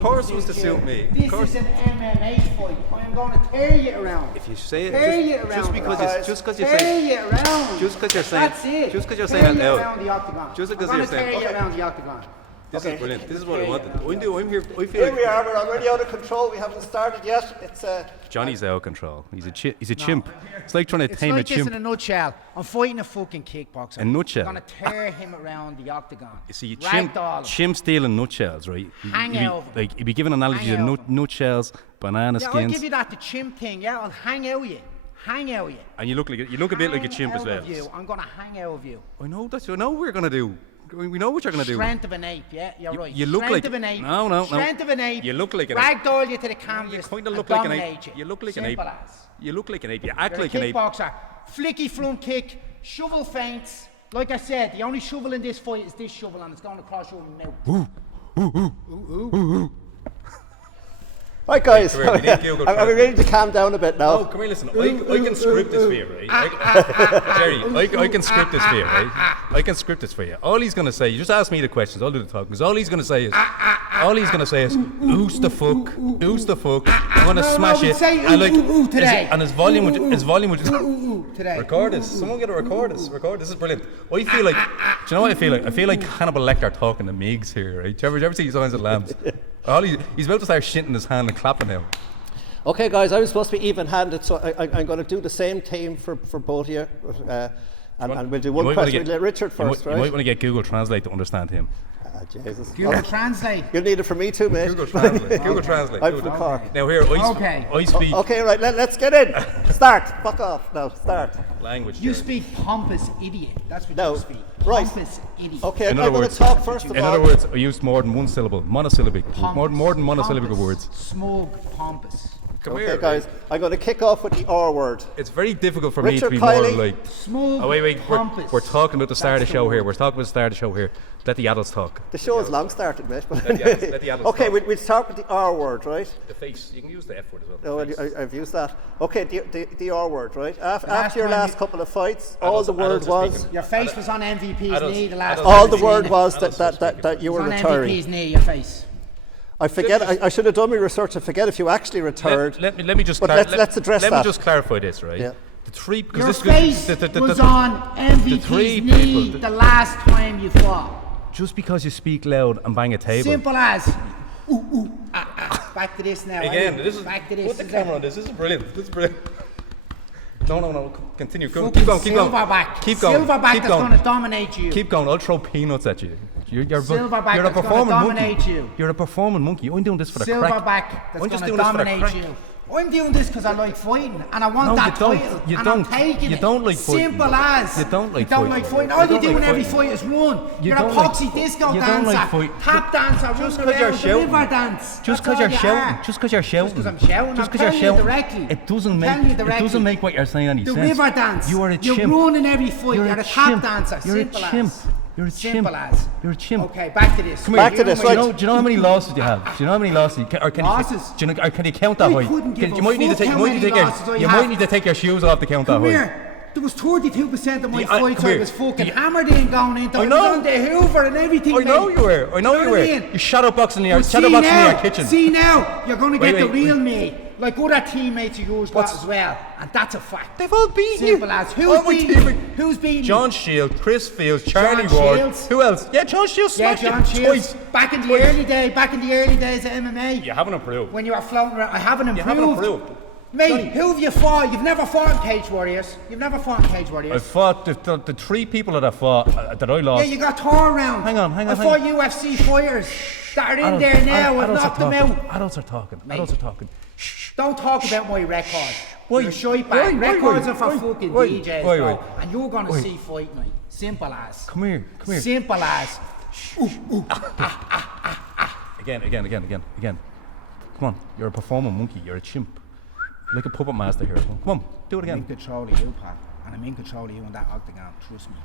course was to suit me. This is an MMA fight. I am going to tear you around. If you say it, just because you're saying, tear you around. Just because you're saying, that's it. Just because you're saying that around the octagon. Just because I'm you're going to tear saying, you around the octagon. This is brilliant. This is what I wanted. I'm here. I feel Here like we are. We're already out of control. We haven't started yet. It's Johnny's out of control. He's a chimp. It's like trying to tame a It's like chimp. this in a nutshell. I'm fighting a fucking kickboxer. A nutshell. I'm going to tear him around the octagon. You see, Ragdoll. stealing nutshells, right? Hang out. Like he'd be giving analogies of nutshells, banana Yeah, skins. I'll give you that, the chimp thing. Yeah, I'll hang out with you. Hang out with you. And you look a bit like a chimp as well. I'm going to hang out with you. I know what we're gonna do. We know what you're gonna do. Strength of an ape, yeah, you're right. You look Strength like of an ape. No. Strength of an ape. You look like an ape. Ragdoll you to the canvas. You kind of look and like an dominate ape. you. You look like an ape. Simple as. You look like an ape. You act You're like a an ape. kickboxer. Flicky front kick, shovel feints. Like I said, the only shovel in this fight is this shovel, and it's going across your mouth. right, guys. Come here, Are we ready to calm down a bit now? Oh, come here, listen. I can script this for you, right? Jerry, I can script this for you, right? I can script this for you. All he's gonna say, you just ask me the questions. I'll do the talking. Because all he's gonna say is, who's the fuck? Who's the fuck? I'm gonna smash it. Say And like, today. And his volume would just Today. record this. Someone get to record this. This is brilliant. I feel like, do you know what I feel like? I feel like Hannibal Lecter talking to Migs here, right? Do you ever see Signs of Lambs? He's about to start shitting his hand and clapping now. Okay, guys. I was supposed to be even-handed, so I'm going to do the same team for both of you, and we'll do one question. Richard first, right? You might want to get Google Translate to understand him. Jesus. Google Translate. You'll need it for me too, mate. Google Translate. Google Translate. I'm from Cork. Now here, I speak Okay, right. Let's get in. Start. Fuck off. No, start. language. You Jerry. speak pompous idiot. That's what No. you speak. Right. Pompous idiot. Okay, In I'm other going to words- talk first of In all. other words, I used more than one syllable, monosyllabic, Pompous. more than monosyllabic Pompous. words. Smug, pompous. Come Okay, here, guys. I'm going to kick off with the R word. It's very difficult for me Richard to be more Kiely. like. Smug, Oh wait, pompous. we're talking about the start of the That's show the here. word. We're talking about the start of the show here. Let the adults talk. The show is long started, mate. But let the adults okay, talk. we'll start with the R word, right? The face. You can use the F word as Oh, well. the face. I've used that. Okay, the R word, right? After your time last you- couple of fights, all the word adults are was... speaking. Your face was on MVP's Adults- knee the last adults- time All I the seen word it. was Adults that are speaking. you It were was on retiring. MVP's knee, your face. I forget. I should have done my research. I forget if you actually retired. Let me just. But let's address Let that. me just clarify this, right? Yeah. The three because Your this face was on MVP's three knee people- the last time you fought. Just because you speak loud and bang a table. Simple as. Back to this now. Again, eh? this is. Back to this. Put the is camera it? on this. This is brilliant. This is brilliant. No. Continue. Keep Fucking going. Keep going. Silverback. Keep going. Silverback Keep that's going to going. dominate you. Keep going. I'll throw peanuts at you. You're Silverback you're a that's gonna performing dominate monkey. you. You're a performing monkey. I'm doing this for the crack. Silverback that's I'm just going doing to this for the dominate crack. you. I'm doing this because I like fighting and I want No, that you don't. title. You and don't. I'm taking You it. don't like fighting. Simple as. You don't like You don't fighting. like fighting. You All you don't do like in every fighting. fight is run. You You're a don't like- poxy disco you don't dancer. like fight- Tap dancer. Just run because you're around, shouting. the river dance. Just That's because all you're you shouting. are. Just because you're shouting. Just 'cause I'm shouting, Just I'm 'cause you're telling you shouting. directly. It doesn't I'm make. telling you It directly. doesn't make what you're saying any The sense. river dance. You are a You're chimp. running every fight. You're You're a a tap chimp. dancer. You're a Simple chimp. as. You're a chimp. Simple as. You're a chimp. Okay, back to this. Back to this, Do you right. know how many losses you have? Do you know how many losses? Or can Losses? You, or can you count that I high? couldn't give You a might need to fuck take. You how might need to many take losses I your. You have. might need to take your shoes off to count that Come high. here. There was 32% of my Yeah, fights come I here. was fucking Yeah. hammered in going into. I I was know. on the Hoover and everything. I know mate. you were. I know Do you what were. mean? You shadow boxing in your But shadow see boxing in now, your kitchen. See now, you're going to get Wait, the wait, real wait. me. Like other teammates of yours got What's- as well. And that's a fact. They've all beaten you. Simple as. All Who's my beating teammates. you? Who's beating you? John Shield, Chris Fields, Charlie John Ward. Shields. Who else? Yeah, John Shields Yeah, smashed John you Shields. twice. Back in the early days of MMA. You haven't improved. When you were floating around, I haven't improved. You haven't improved. Mate, Johnny. who have you fought? You've never fought in Cage Warriors. You've never fought in Cage Warriors. I fought the three people that I fought that I Yeah, lost. you got torn around. Hang on. I fought UFC fighters that are in there now and knocked them out. Adults are talking. Mate. Adults are talking. Don't talk about my record. Why? You're a shite Why? bag. Why? Records Why? are for Why? fucking Why? DJs, Why? bro. Why? And you're gonna Why? see fight night. Simple as. Come here. Simple as. Again. Come on. You're a performing monkey. You're a chimp. You're like a puppet master here. Come on. Do it I'm in again. control of you, Pat. And I'm in control of you in that octagon. Trust me.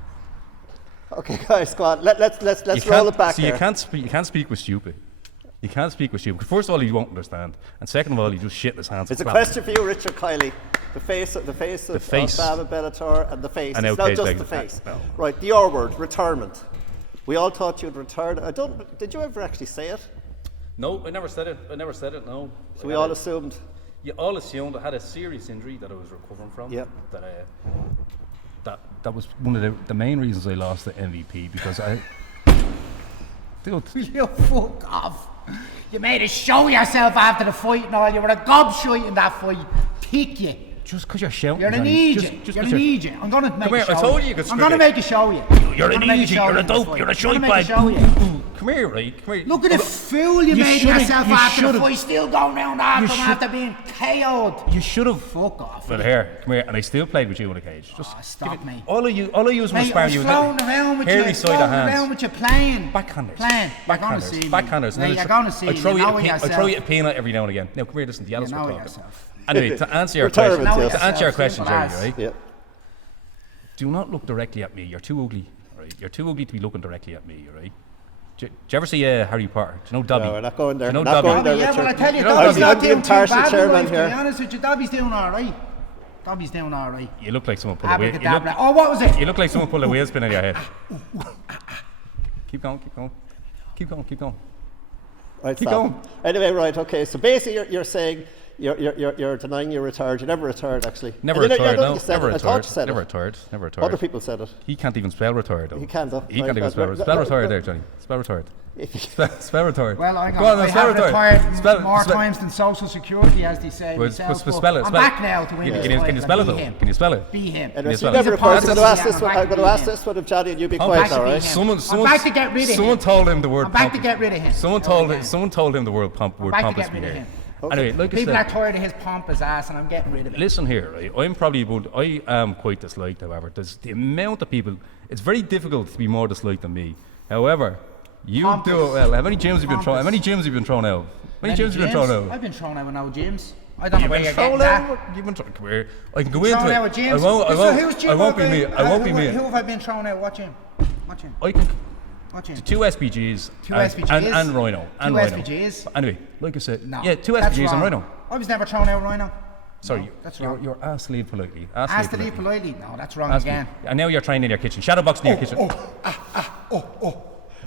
Okay, guys, go on. Let's You roll can't- it back See, here. you can't speak with stupid. You can't speak with stupid. First of all, he won't understand, and second of all, he just shit in his hands. It's a clapping. question for you, Richard Kiely. The face of Baba Bellator and the face. And It's now not Cage just Leg- the face. no. Right, the R word, retirement. We all thought you'd retire. Did you ever actually say it? No, I never said it. No. So we all assumed. You all assumed I had a serious injury that I was recovering from. Yep. That was one of the main reasons I lost the MVP because I. Dude, You fuck off. You made a show yourself after the fight and all. You were a gobshite in that fight. Pick you. just because you're shouting. You're an idiot. You're an idiot. I'm going to make a show. I told you you could I'm going to make a show you. You're an idiot. You're a dope. You're a shite bag. Come here, right? Come here. Look at the fool you made yourself after the fight, still going round after being KO'd. You should have. Fuck off. But here, come here, and I still played with you in a cage. Just stop me. All I used was sparring you. Floating around with you. Floating around with you playing. Backhanders. Backhanders. Backhanders. You're going to see. I throw you a peanut every now and again. Now come here, listen. The Alice will talk. Yourself. Anyway, to answer your question, Jerry, right? Yep. Do not look directly at me. You're too ugly. Right? You're too ugly to be looking directly at me. Right? Do you ever see Harry Potter? Do you know Dobby? No, we're not going there. Do you know Not Dobby? going there, Yeah, Richard. well, I tell you, You know, Dobby's I'm not the doing too impartial bad. chairman To be here. honest with you, Dobby's doing all right. Dobby's doing all right. You look like someone pulled a wheel. Oh, what was it? You look like someone pulled a wheel spin in your head. Keep going. Right, Keep stop. going. Anyway, right, okay. So basically, you're saying you're denying you're retired. You never retired, actually. Never And retired. know No, you said never it. I thought retired. you said Never it. retired. Never Other retired. people said it. He can't even spell retired though. He can though. He can't even Right, spell right, retired. Spell right, retired right. there, Johnny. Spell retired. Spell retired. Well, I Go on, have spell retired more times than Social Security, as they say. Well, myself, spell it. I'm back now to win this fight. Can you spell it though? Can you spell it? Be him. And Yes, you well, never that's retired. a- I'm going to ask this I'm one. back I'm going to to ask be this one of Johnny, and you be back quiet, to all be right? him. I'm back to get rid of him. Someone told him the word. I'm back to get rid of him. Someone told him the word pompous back to get rid of here. him. Anyway, like I People are said, tired of his pompous ass, and I'm getting rid of it. listen here, right? I am quite disliked, however. There's the amount of people. It's very difficult to be more disliked than me. However, you Pompous. do it well. How many gyms have you been thrown? How Pompous. many gyms have you been thrown out? How many gyms have you been thrown out? I've been thrown out with no gyms. I don't know You've where been you're thrown getting that. out. You've been thrown. Come here. I can go Thrown into out with it. gyms. I won't be me. I won't be me. Who have I been thrown out? What gym? I can. What gym? Two SPGs. Two and, SPGs? and Rhino. And Two Rhino. SPGs? But anyway, like I said, No. yeah, two That's SPGs and wrong. Rhino. I was never thrown out, Rhino. Sorry, No, that's wrong. you're asked to leave politely. Ask to leave politely. No, that's wrong Ask again. me. And now you're trying in your kitchen. Shadowbox in your kitchen.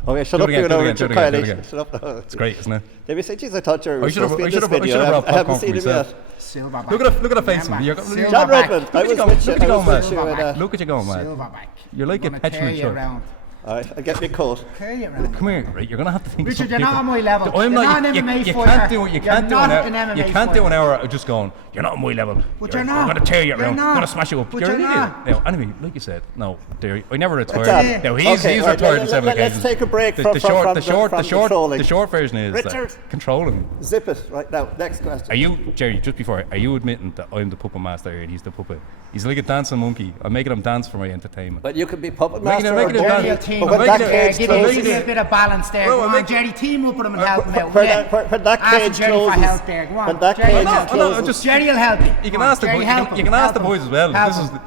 Okay, shut Do up, it again, you do it know, again, Richard do it again, do it Kylie. again. Shut up. It's great, isn't it? They may say, geez, I thought you were I should have supposed to be in this brought video. popcorn I haven't for seen him myself. yet. Silverback. Look at the face. Silverback. John Redmond, I was Look with at you going, man. you. Look at you going, man. Silverback. You're like a Gonna petulant tear you child. around. Alright, I get me cold. Tear you around. Come here, right? You're gonna have to think. Richard, something you're not on my different. level. I'm You're not. not an You MMA can't fighter. do it. You You're can't do not an an hour. MMA You can't do an fighter. hour of just going. You're not on my level. But you're not. I'm gonna tear you You're around. not. I'm gonna smash you up. But You're an you're idiot. not. Now, anyway, like you said, no, Derry, I never Dad. retired. Now he's Okay, right, retired on 7 occasions. let's take a break The from short trolling. version is Richard. controlling. Zip it right now. Next question. Are you, Jerry, just before, are you admitting that I'm the puppet master here and he's the puppet? He's like a dancing monkey. I'm making him dance for my entertainment. But you could be puppet Making it- master or making it monkey. dance. Team But up. when that making cage it- Give me closes, a bit of balance there. Well, Go I'm on, making- Jerry, team up with him and help him out. when Yeah. that Ask cage Jerry for closes, help there. Go on. when that Jerry, cage help him. closes, Jerry will help you. You can Come on, ask the Jerry, boys. help him. You can ask the Help boys him. as well. Help This is. him.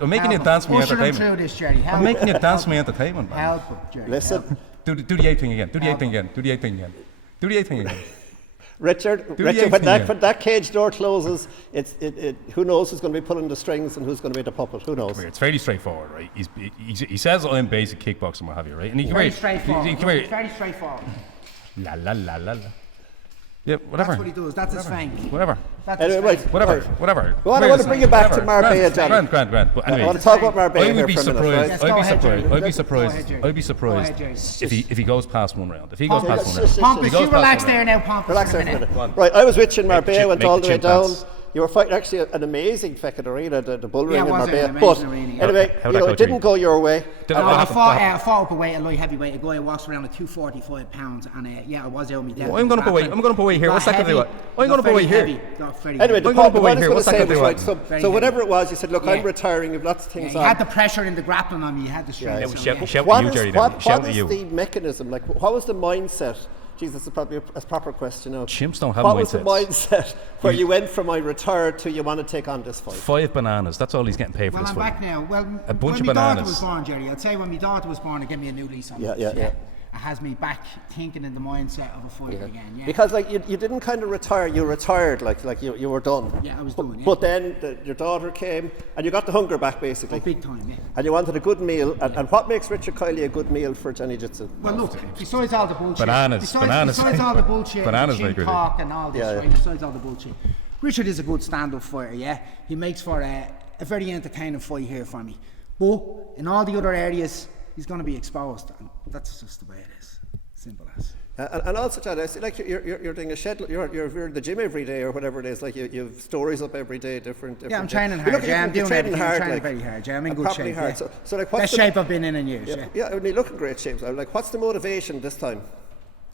I'm making you Help dance him. for my Usher him entertainment. through this, Jerry. Help I'm him. making you dance Help for my him. entertainment, man. Help him, Jerry. listen, Do the 8 thing again. Do the 8 thing again. Do the 8 thing again. Do the 8 thing again. Richard, the eighth when thing that cage door closes, who knows who's going to be pulling the strings and who's going to be the puppet? Who knows? It's fairly straightforward, right? He says I'm basic kickboxing, what have you, right? And he Very straightforward. Come here. It's very straightforward. La la la la la. Yeah, whatever. That's what he does. That's his thing. Whatever. That's Anyway, his right. thing. Whatever. Well, I want to bring you back to Marbella, Johnny. Grand. But anyway, I want to talk about I Marbella would here be for a minute. surprised. Right? Yes, go ahead, Jerry. I'd be Go ahead, surprised. Jerry. I'd be Go surprised ahead, Jerry. if he goes past one round. If he goes past one round. Pompous, goes you past relax one there round. now, Pompous. Relax for there a for a minute. minute. Right, I was with you in Marbella, went make all the the way chin down. pants. You were fighting actually an amazing fucking arena, the bull ring Yeah, in it was Marbella. an But amazing arena, yeah. anyway, How'd you that know, go, it didn't Jerry? go your way. Didn't No, go I happen. fought up a weight, a light heavyweight, a guy who walks around at 245 pounds, and yeah, I was out me there. Well, I'm going up a weight. I'm going up a weight here. What's that going to do? I'm going up a weight here. Anyway, the I'm point gonna I go was away going here. to What's that say gonna was do? right. Very So heavy. whatever it was, you said, look, Yeah. I'm retiring. You've lots of things You on. had the pressure and the grappling on me. You had the strength. Yeah, so, shout- yeah. shout- What you, is, Jerry, what, then. Shout what at is you. the mechanism? Like, what was the mindset? Jesus, this is probably a proper question now. Chimps don't have What was the mindsets. mindset where you went from I retired to you want to take on this fight? 5 bananas. That's all he's getting paid for Well, this I'm fight. back now. Well, A bunch when of my daughter bananas. was born, Jerry, I'd say when my daughter was born, it gave me a new lease on Yeah, life. yeah, yeah. has me back thinking in the mindset of a fighter again. Yeah. Because like you didn't kind of retire, you retired like you were done. Yeah, I was done. Yeah. But then your daughter came and you got the hunger back basically. Big time, yeah. And you wanted a good meal. And what makes Richard Kiely a good meal for Johnny Jitsu? Well, look, besides all the bullshit, Bananas. besides all the bullshit, Bananas and make it. talk and all this, right? Besides all the bullshit, Richard is a good stand-up fighter. Yeah, he makes for a very entertaining fight here for me. But in all the other areas, he's going to be exposed, and that's just the way it is. Simple as. And also, John, I see like you're doing a shed. You're in the gym every day or whatever it is. Like you have stories up every day, different. Yeah, I'm training hard. Yeah, I'm doing everything. I'm training very hard. Yeah, I'm in good shape. Hard. Yeah. So like, what's best shape I've been in years. Yeah, and you look in great shape. So like, what's the motivation this time?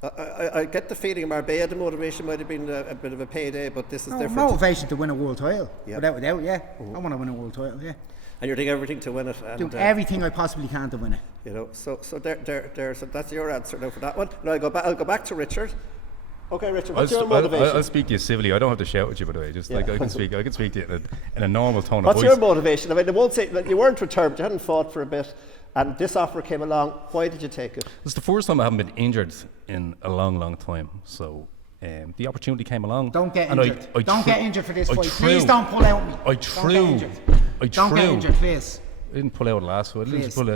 I get the feeling in Marbella the motivation might have been a bit of a payday, but this is different. Motivation to win a world title, without doubt. Yeah, I want to win a world title. Yeah. And you're doing everything to win it. And, doing everything I possibly can to win it. You know, so that's your answer now for that one. Now I'll go back to Richard. Okay, Richard, what's your motivation? I'll speak to you civilly. I don't have to shout at you, by the way. Just like I can speak to you in a normal tone of voice. What's your motivation? I mean, they won't say that you weren't returned. You hadn't fought for a bit, and this offer came along. Why did you take it? It's the first time I haven't been injured in a long time. So. The opportunity came along. Don't get injured. Don't get injured for this fight. Please don't pull out me. Don't get injured. Don't get injured, please. I didn't pull out the last fight.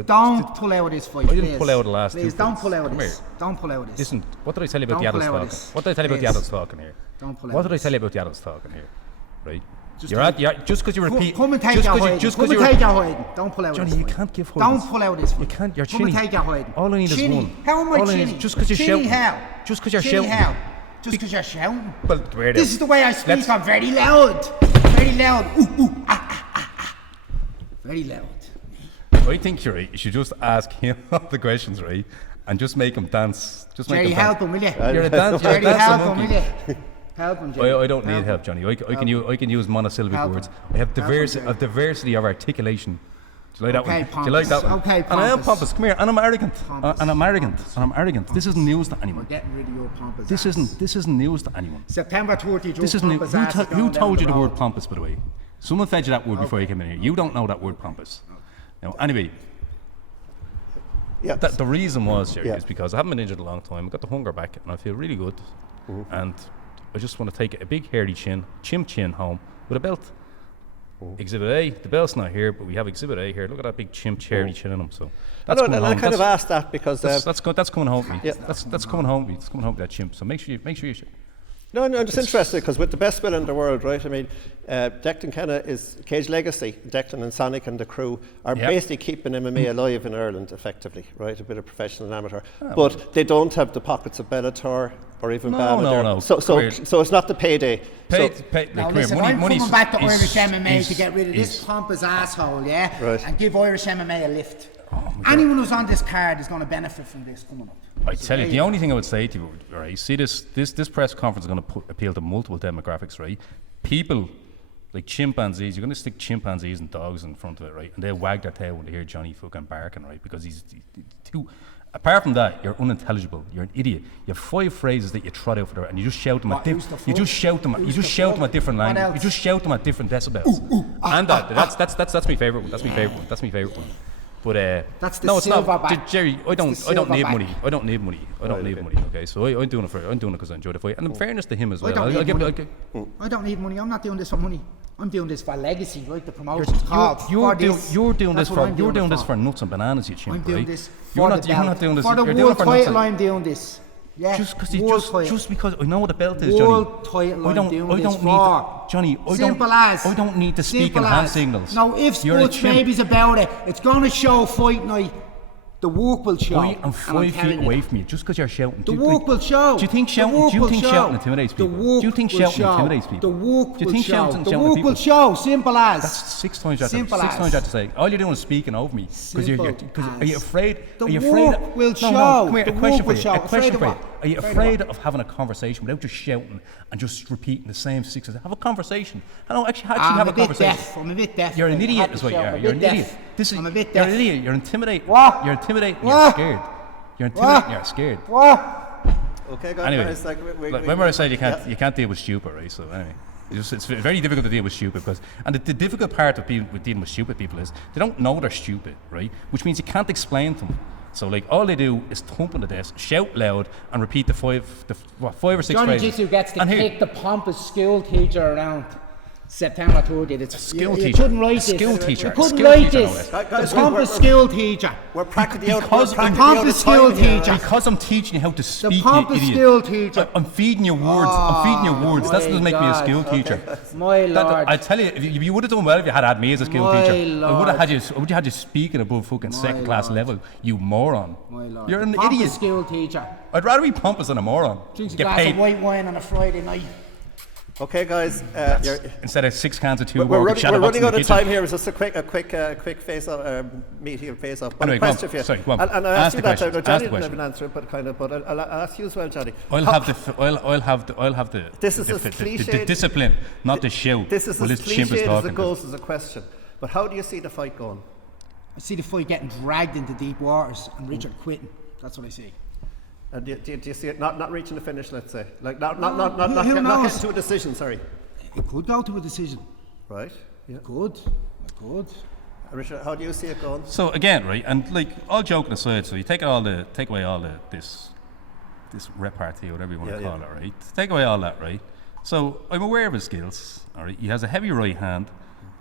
Don't pull out of this fight. I didn't pull out the last. Please don't pull out of this. Don't pull out of this. Listen, what did I tell you about the adults talking? What did I tell you about the adults talking here? Don't pull out. What did I tell you about the adults talking here? Right? Just because you repeat. Come and take your hiding. Come and take your hiding. Don't pull out. Johnny, you can't give hiding. Don't pull out this fight. You can't. You're chinny. Come and take your hiding. All I need is one. How am I chinny? Just because you're shouting. How? Just because you're shouting. How? Just because you're shouting. Well, this is the way I speak. I'm very loud. Very loud. Very loud. I think you're right. You should just ask him the questions, right? And just make him dance. Just make Jerry, him help him, will you? You're a dance. Jerry, help him, will you? Help him, Jerry. I don't need help, Johnny. I can use monosyllabic words. I have diversity of articulation. Do you like that one? Do you like that one? Okay, and I am pompous. Come here. And I'm arrogant. And I'm arrogant. This isn't news to anyone. We're getting rid of your pompous. This isn't news to anyone. September 30th. This isn't news. Who told you the word pompous, by the way? Someone fed you that word before you came in here. You don't know that word pompous. Now, anyway. Yeah. The reason was, Jerry, is because I haven't been injured a long time. I got the hunger back, and I feel really good. And I just want to take a big hairy chin home with a belt. Exhibit A, the belt's not here, but we have Exhibit A here. Look at that big hairy chin in him. So that's coming home. I kind of asked that because that's coming home to me. Yeah. That's coming home to me. It's coming home to that chimp. So make sure you. No, I'm just interested because with the best will in the world, right? I mean, Declan Kenna is Cage Legacy. Declan and Sonic and the crew are basically keeping MMA alive in Ireland, effectively, right? A bit of professional and amateur, but they don't have the pockets of Bellator or even BAM. No. So it's not the payday. Now listen, I'm coming back to Irish MMA to get rid of this pompous asshole, and give Irish MMA a lift. Anyone who's on this card is going to benefit from this coming up. I tell you, the only thing I would say to you, right? See, this press conference is going to appeal to multiple demographics, right? People like chimpanzees. You're going to stick chimpanzees and dogs in front of it, right? And they'll wag their tail when they hear Johnny fucking barking, right? Because he's too. Apart from that, you're unintelligible. You're an idiot. You have 5 phrases that you trot out for there, and you just shout them at you just shout them at different languages. You just shout them at different decibels. And that's my favorite one. That's my favorite one. But that's the no, it's silver not. back. Jerry, I don't need money. I don't need money. Okay, so I'm doing it because I enjoy the fight. And in fairness to him as well, I don't need money. I'm not doing this for money. I'm doing this for legacy, right? The promotion's called. You're doing this for nuts and bananas, you chimp. I'm doing this You're not doing this for the world title. I'm doing this. Yeah, just because I know what the belt is, Johnny. World title. I'm doing this for. Johnny, I don't need to speak in hand signals. Now, if Sports Baby's about it, it's going to show fight night. The work will show. I am 5 feet away from you just because you're shouting. The work will show. Do you think shouting intimidates people? Do you think shouting intimidates people? The work will show. The work will show. Simple as. That's 6 times you have to say. All you're doing is speaking over me. Because are you afraid? The work will show. Come here, a question for you. Are you afraid of having a conversation without just shouting and just repeating the same 6? Have a conversation. Actually have a conversation. I'm a bit deaf. You're an idiot is what you are. You're an idiot. I'm a bit deaf. You're an idiot. You're intimidating. What? You're intimidating. You're scared. You're intimidating. You're scared. What? Okay, guys. Anyway, remember I said you can't deal with stupid, right? So anyway. It's very difficult to deal with stupid and the difficult part of dealing with stupid people is they don't know they're stupid, right? Which means you can't explain to them. So like all they do is thump on the desk, shout loud, and repeat the five or six Johnny phrases. Jitsu gets to And here- kick the pompous school teacher around. September 30th. It's a school you teacher. couldn't write A this. school teacher. You couldn't School write teacher, this. no way. The pompous school teacher. We're practically out Because of the pompous school teacher. Because I'm teaching you how to speak, you pompous idiot. school teacher. I'm feeding you words. I'm feeding you words. That doesn't make me a God. school teacher. My lord. I tell you, if you would have done well if you had me as a school My teacher. I would have lord. had you speaking above fucking second class lord. level. You moron. My lord. You're an Pompous idiot. school teacher. I'd rather be pompous than a moron. Drinks a Get glass paid of white wine on a Friday night. Okay, guys, instead of 6 cans of 2 we're running out of time here. here. It's just a quick face-off meeting and face-off. But Anyway, a go on. question for you. Sorry, go on. And I Ask asked you the that. question. Johnny Ask the didn't have question. an answer, but I'll ask you as well, Johnny. I'll have the This is the, as the cliched- discipline, not the shout. This is Well, as this chimp is cliched as talking. it goes as a question. But how do you see the fight going? I see the fight getting dragged into deep waters and Richard quitting. That's what I see. And do you see it not reaching the finish? Let's say, like not Who getting knows? to a decision. Sorry, It could go to a decision. right? Yeah. It could. Richard, how do you see it going? So again, right, and like all joking aside, so you take away all this repartee, whatever you want to call it, right? Take away all that, right? So I'm aware of his skills. All right, he has a heavy right hand,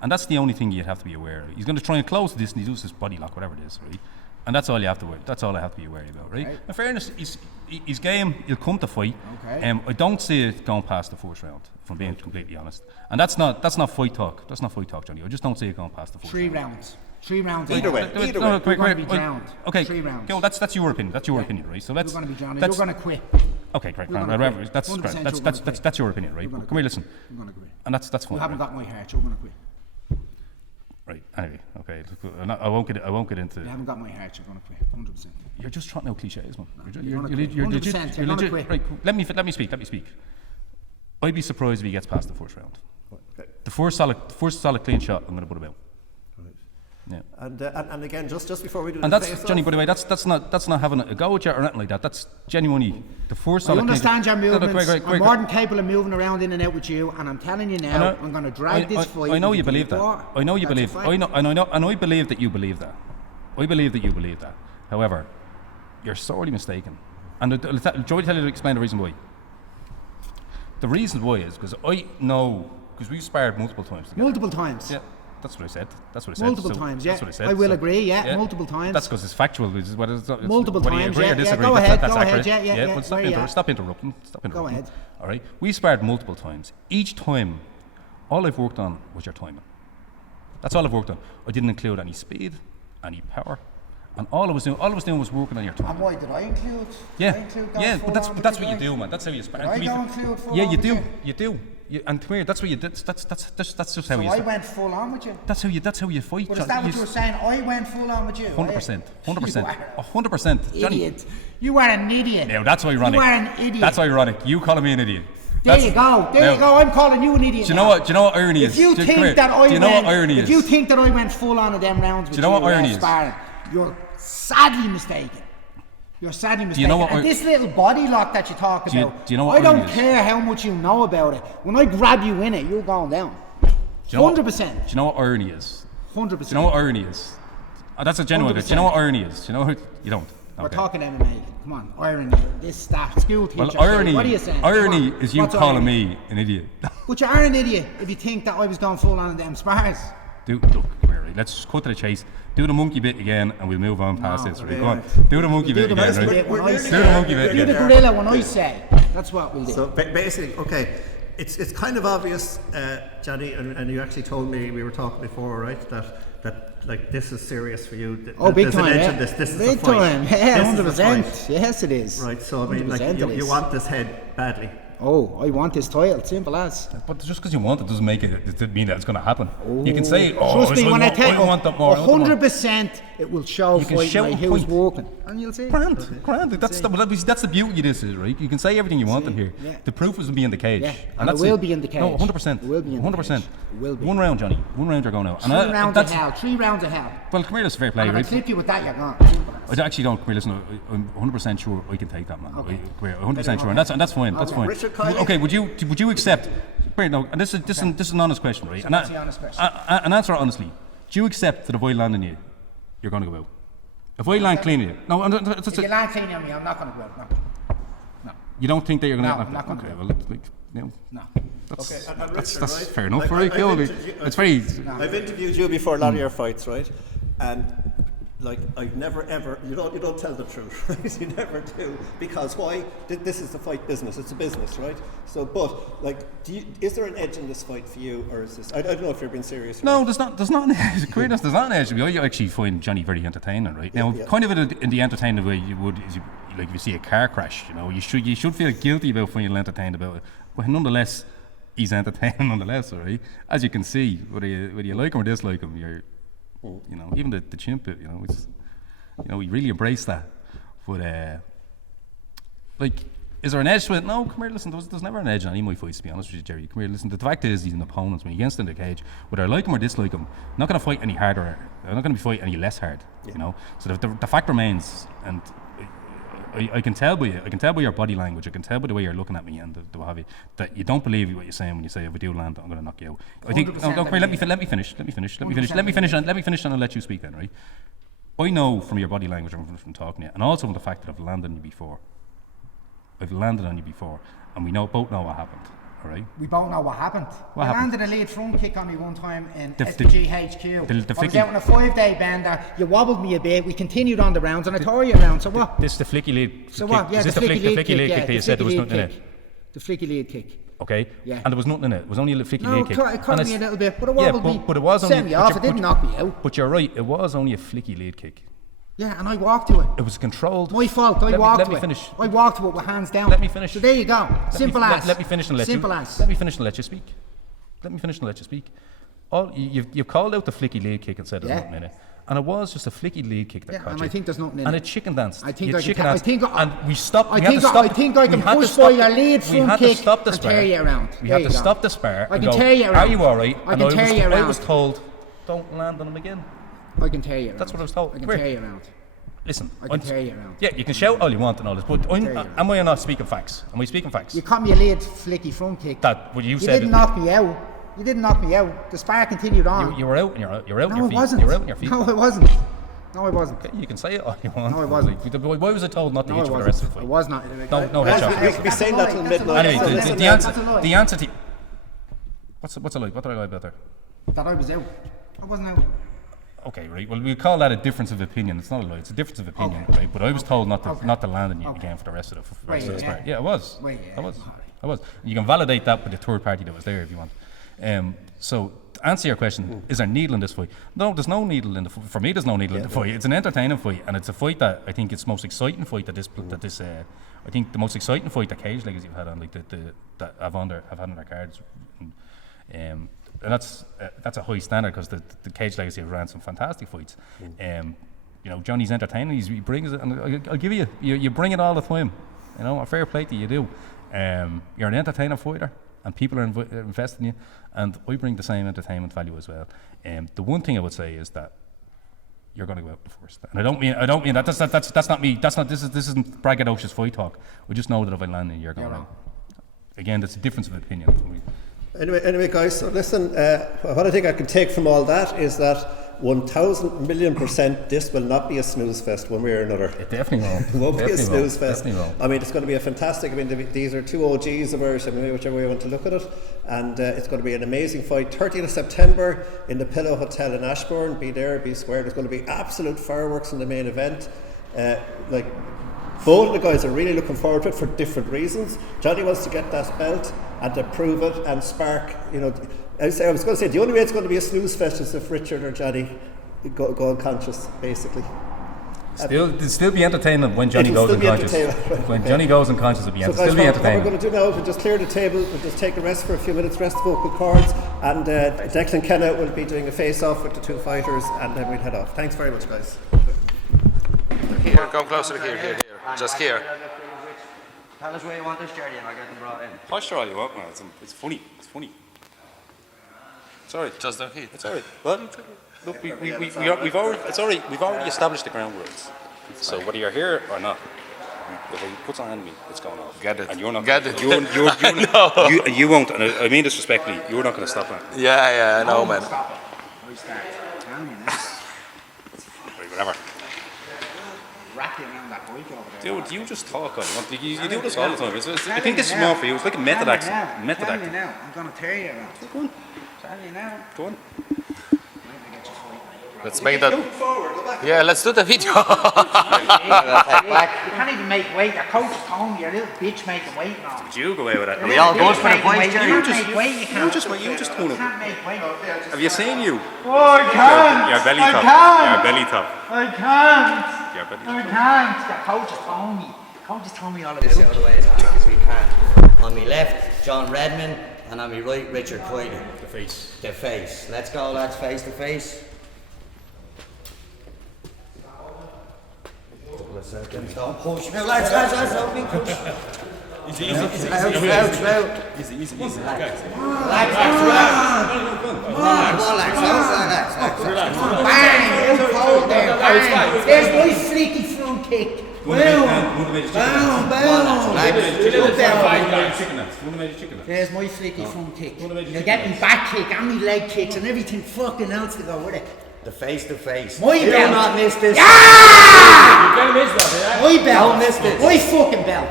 and that's the only thing you'd have to be aware of. He's going to try and close this, and he does this body lock, whatever it is, right? And that's all you have to worry. That's all I have to be worried about, right? In fairness, his game, he'll come to fight. Okay. I don't see it going past the first round, if I'm being completely honest. And that's not fight talk. That's not fight talk, Johnny. I just don't see it going past the first Three round. rounds. 3 rounds. Either way. No, You're quick, going to be quick, drowned. Okay, 3 rounds. Go, that's your opinion. That's your opinion, right? So You're that's going to be drowned. that's- You're going to quit. Okay, great. You're Right, gonna right, quit. that's 100% great. you're That's gonna quit. that's your opinion, right? You're gonna Come here, quit. listen. You're going to quit. And that's fine. You haven't Right? got my heart. You're going to quit. Right. Anyway, okay. I won't get into. You haven't got my heart. You're going to quit. 100%. You're just trotting out cliches, man. You're gonna quit. 100%, you're gonna quit. Right. Let me speak. I'd be surprised if he gets past the first round. Okay. The first solid clean shot, I'm going to put him out. Yeah. And again, just before we do And the that's face-off, Johnny. By the way, that's not having a go at you or anything like that. That's genuinely the first I solid. understand your clean shot. movements. Quick. I'm more than capable of moving around in and out with you, and I'm telling you now, I'm going to drag this fight. I know you into believe the that. water. I know you That's a believe. fact. I believe that you believe that. I believe that you believe that. However, you're sorely mistaken. And Joey tell you to explain the reason why. The reason why is because I know because we've sparred multiple times together. Multiple times. Yeah. That's what I said. Multiple times, yeah. That's what I said. I will agree, yeah, multiple times. That's because it's factual. Multiple whether you times, agree or yeah, disagree, go that's ahead, accurate. yeah. Well, stop interrupting. Go ahead. All right. We sparred multiple times. Each time, all I've worked on was your timing. That's all I've worked on. I didn't include any speed, any power, and all I was doing was working on your timing. And why did I include? Yeah, but that's what you do, man. That's how you spar. Did I go include full Yeah, on you with do. you? You do. And come here. That's what you did. That's just how you. I went full on with you. That's how you fight. But is that what you were saying? I went full on with you. 100%. 100%. 100%. Idiot. You are an idiot. Now that's ironic. You are an idiot. That's ironic. You calling me an idiot. There you go. I'm calling you an idiot. Do you know what? Do you know what irony is? If you Just think come here. that I do you know what irony if is? you think that I went full on in them rounds with Do you know what irony is? sparring, you're sadly mistaken. You're sadly mistaken. you know what and this little body lock that you talk Do you- about, do you know what I don't irony is? care how much you know about it. When I grab you in it, you're going down. Do you know what- 100%. Do you know what irony is? 100%. Do you know what irony is? That's a genuine. Do you know what irony is? Do you know what? You don't. We're Okay. talking MMA. Come on, irony. This that school teacher. Well, irony. What are you saying? Irony Come on. is you What's calling irony? me an idiot. But you are an idiot if you think that I was going full on in them spars. Look, come here, right? Let's cut to the chase. Do the monkey bit again, and we'll move on past this. Right? Go on. Do the monkey bit Do the again. monkey Right? bit when I Do say. the monkey bit Do the again. gorilla when I say. That's what we'll do. So basically, okay, it's kind of obvious, Johnny, and you actually told me we were talking before, right? That like this is serious for you. Oh, big There's time, an edge yeah. in this. This is Big the fight. time, yeah, This is the 100%. fight. Yes, it is. Right. So I mean, like 100% it you is. want this head badly. Oh, I want this title. Simple as. But just because you want it doesn't make it doesn't mean that it's going to happen. You can say, "Oh, Trust me, when I tell I want that more." I want that more. 100%, it will show You can fight shout night and who's point. walking, and you'll see. Grand. That's the beauty of this, is right. You can say everything you want in here. yeah. The proof is to be in the cage. Yeah, and it will be in the cage. No, 100%. It will be in the 100%. cage. It will be. One round, Johnny. One round you're going out. 3 rounds of hell. 3 rounds of hell. Well, come here, that's fair play, And if I right? clip you with that, you're gone. I actually don't. Come here, listen. I'm 100% sure I can take that, man. Okay. Come here, 100% sure, and that's fine. That's fine. Richard Kiely. Okay, would you accept? Wait, no. And this is an honest question, right? So what's the honest question? And answer it honestly. Do you accept that if I land on you, you're going to go out? If I land clean on you, no, If you land clean on me, I'm not going to go out. No. you don't think that you're going to? No, I'm not gonna Okay, do well, it's like, No. that's And Richard, that's right? fair enough, I- right? I've Kiely. interviewed- It's very. I've interviewed you before a lot of your fights, right? And like I've never ever you don't tell the truth, right? You never do, because why? This is the fight business. It's a business, right? So, but like, is there an edge in this fight for you, or is this? I don't know if you're being serious. Or No, not. there's not an edge. There's not an edge. I actually find Johnny very entertaining, right? Now, kind of in the entertaining way you would is like if you see a car crash, you should feel guilty about feeling entertained about it, but nonetheless, he's entertaining nonetheless, right? As you can see, whether you like him or dislike him, you're, even the chimp bit, it's, we really embrace that. But like, is there an edge to it? No, come here, listen, there's never an edge on any of my fights, to be honest with you, Jerry. Come here, listen, the fact is he's an opponent. When he gets in the cage, whether I like him or dislike him, I'm not going to fight any harder, I'm not going to fight any less hard, So the fact remains, and I can tell by your body language, I can tell by the way you're looking at me and the what have you, that you don't believe what you're saying when you say if I do land, I'm going to knock you out. I think. Let me finish, and I'll let you speak then, right? I know from your body language and from talking to you, and also from the fact that I've landed on you before. And we both know what happened. All right. We both know what happened. What you happened? landed a lead front kick on me one time in The SPG HQ. the I was flicky- out on a 5-day bender. You wobbled me a bit. We continued on the rounds, and I tore you around. So what? This the flicky lead. So kick. what? Yeah, Is this the flicky lead kick. that you said there was nothing in it? The flicky lead kick. Okay. Yeah. And there was nothing in it. It was only a flicky No, lead kick. it caught And me a it's- little bit, but it wobbled me. But it was only. Sent me off. It didn't knock me out. But you're right. It was only a flicky lead kick. Yeah, and I walked to it. It was controlled. My fault. I walked let to me it. finish. I walked to it with hands down. Let me finish. So there you go. Simple as. Let me finish and let Simple you. as. Let me finish and let you speak. You've called out the flicky lead kick and said there's nothing in it, and it was just a flicky lead kick that Yeah, caught and you. I think there's nothing in and it. it chicken danced. I think You I can. chicken I danced. think. And we stopped. I we had think. to stop. I think I can we had to push stop by your lead We front had kick to stop the and spar. tear you around. We There had you to go. stop the spar. I and can go, tear you Are around. you all right? I And can tear you I around. was told, don't land on him again. I can tear you around. That's what I was told. I can Come here. tear you around. Listen, I can tear you around. Yeah, you can shout all you want and all this, but tear you am I not speaking facts? Am I speaking facts? You caught me a lead flicky front kick. That what you You said. didn't knock me out. You didn't knock me out. The spar continued on. You were out, and you're out on No, your I feet. wasn't. You were out on your feet. No, I wasn't. No, I wasn't. Okay, you can say it all you want. No, I wasn't. Why was I told not to No, I hit you for the rest of wasn't. the I fight? was not. No Guys, headshot. we could be saying that till midnight. Anyway, So listen, the answer, That's a lie. the answer to what's a lie? What did I lie about there? That I was out. I wasn't out. Okay, right. Well, we call that a difference of opinion. It's not a lie. It's a difference of opinion, right? But I was told not to land on you again for the rest of the Right, sport. yeah. Yeah, I was. Right, yeah. I was. You can validate that with the third party that was there if you want. So to answer your question, is there needle in this fight? No, there's no needle in the fight. For me, there's no needle in the fight. It's an entertaining fight, and it's a fight that I think it's the most exciting fight I think the most exciting fight that Cage Legacy have had on that have had on their cards. And that's a high standard because the Cage Legacy have ran some fantastic fights. Johnny's entertaining. He brings it, and I'll give you bring it all the time. A fair play to you do. You're an entertaining fighter, and people are invested in you, and I bring the same entertainment value as well. The one thing I would say is that you're going to go out first, and I don't mean that. That's not me. This isn't braggadocious fight talk. We just know that if I land, you're going out. Again, that's a difference of opinion. Anyway, guys, so listen, what I think I can take from all that is that 1,000,000,000% this will not be a snooze fest one way or another. It definitely won't. It won't be a snooze fest. Definitely won't. I mean, it's going to be a fantastic, these are two OGs of ours, whichever way you want to look at it, and it's going to be an amazing fight. 30th of September in the Pillo Hotel in Ashbourne. Be there, be square. There's going to be absolute fireworks in the main event. Both of the guys are really looking forward to it for different reasons. Johnny wants to get that belt and to prove it and spark, I was going to say, the only way it's going to be a snooze fest is if Richard or Johnny go unconscious, basically. It'll still be entertaining when Johnny goes unconscious. When Johnny goes unconscious, it'll So still be entertaining. What we're going to do now is we'll just clear the table, we'll just take a rest for a few minutes, rest the vocal cords, and Declan Kenna will be doing a face-off with the two fighters, and then we'll head off. Thanks very much, guys. Here, come closer to here. Just here. Tell us where you want this jersey and I'll get them brought in. Posture all you want, man. It's funny. Sorry. Just down here. It's alright. But look, we've already. It's alright. We've already established the ground rules. So whether you're here or not, if he puts on me, it's going off. Get it. And you're not. Get it. You won't. And I mean this respectfully. You're not going to stop it. Yeah, I know, man. Right, whatever. wrap you around that bike over there. Dude, you just talk. You do this all the time. I think this is more for you. It's like a method acting. Method Tell you acting. now, I'm gonna tear you around. Go on. Tell you now. Go on. Let's make that. Yeah, let's do the video. You can't even make weight. Your coach told me you're a little bitch making weight now. Did you go away with that? Are we all good for the boys, Jerry? You can't make weight. You can't. You just told You him. can't make weight. Have you seen you? Oh, I can't. Your belly I top. can't. Your belly top. I can't. Your belly I top. can't. Your coach has told me. Coach has told me all of This this. out of the way as quick as we can. On my left, John Redmond, and on my right, Richard Kiely. The face. The face. Let's go, lads, face to face. Couple of seconds. Don't push me, lads, don't be push. Easy. Slow. Easy. Relax, relax. Come on, lads, relax. Bang! It's cold there. Bang! There's my flicky front kick. Boom! There's my flicky front kick. You'll get me back kick and me leg kicks and everything fucking else to go with it. The face to face. My You belt. will not miss this. Yeah! Can't miss that, My belt. Don't miss this. My fucking belt.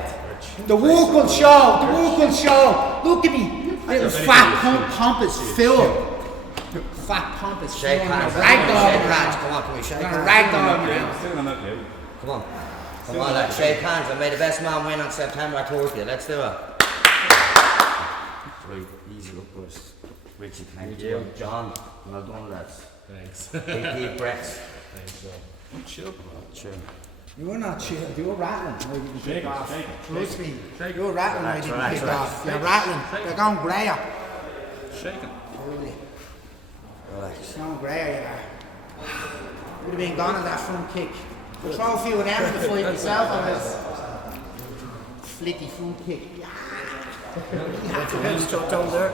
The work will show. The work will show. Look at me. Little fat pompous Phil. Fat pompous Phil. Shake hands. Ragdoll Shake him hands. around. Come on, can we shake I'm gonna hands? ragdoll him around. Come on. Come on, lads. Shake hands. And may the best man win on September 30th. Let's do it. Right, easy upwards. Richie, thank you. John, well done, lads. Thanks. Big deep breaths. Chill. You're not chill. You're rattling. Why didn't you kick off? Trust me. Shake it. You're rattling. Why Relax, didn't relax, you kick relax. off? You're rattling. You're going grayer. Shaking. Really. Relax. You're going grayer, you are. Would have been gone on that front kick. Throw a few of them in the fight myself. I was flicky front kick. Yeah. You had to go there.